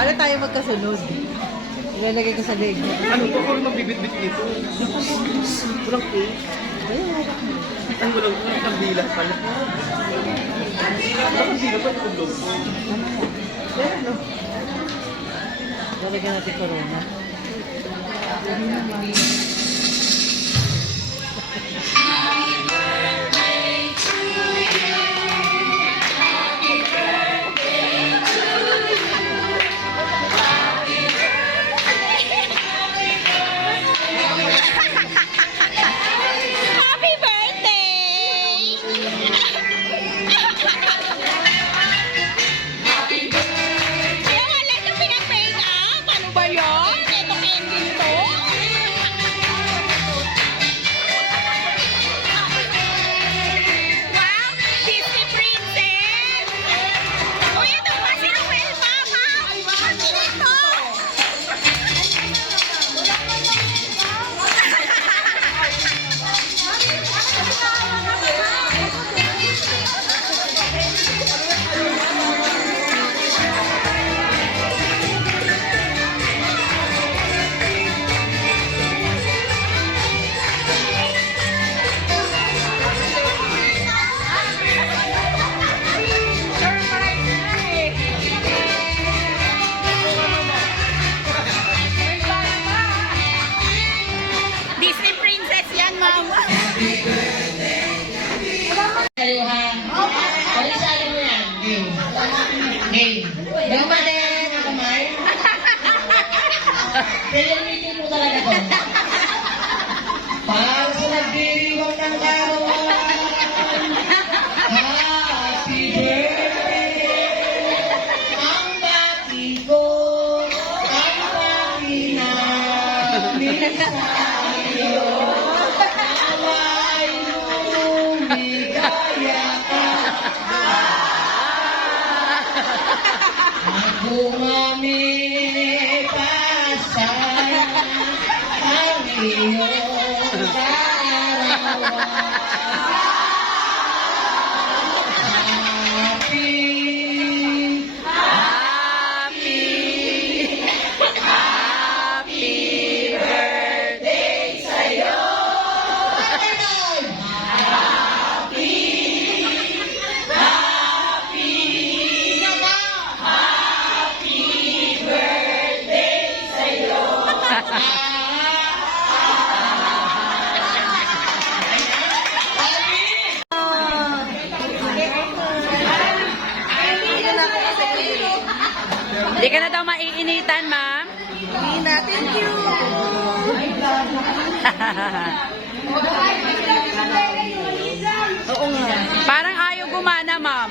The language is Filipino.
Paano tayo magkasunod? Ilalagay ko sa leg. Ano to? Kung magbibit-bit nito. Walang cake. Ang walang bilang pala. Ang bilang pala itong logo. Ano? Lalagyan natin corona. Happy birthday! Kaya wala ito pinag-break up. Ano ba yun? Itong ending to? Wow! Disney princess! Uy, ito pa si Noel Mama! Sino ito? Disney princess yan, mama. Kayo ha? Ano sabi mo yan? Game. Game. Yung ba din ang kamay? Pinilitin mo talaga ko. Para sa nagdiriwang ng karoon. Happy birthday. Ang bati ko. Ang bati namin sa iyo. Nawa'y lumigaya ka. Ako mami pasaya ang iyong kaarawan. Happy birthday sa'yo. Hindi ka na daw maiinitan, ma'am. Nina, thank you! Oo nga. Parang ayaw gumana, ma'am.